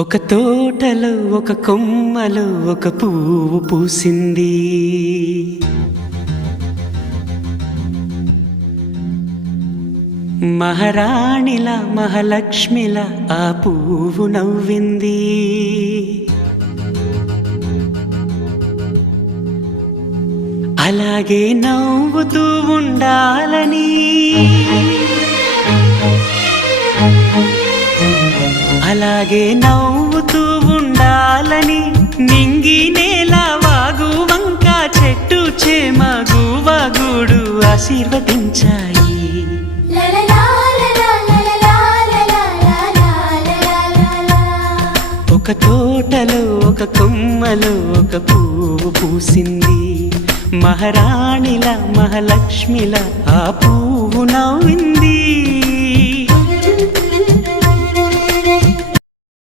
ఒక తోటలో ఒక కొమ్మలో ఒక పువ్వు పూసింది. మహారాణిలా మహాలక్ష్మిలా ఆ పువ్వు నవ్వింది. అలాగే నవ్వుతూ ఉండాలని, అలాగే నవ్వుతూ ఉండాలని నింగి నేల వాగు వంక చెట్టు చేమ గువగూడు ఆశీర్వదించాయి. ఒక తోటలో ఒక కొమ్మలో ఒక పువ్వు పూసింది. మహారాణిలా మహాలక్ష్మిలా ఆ పువ్వు నవ్వింది.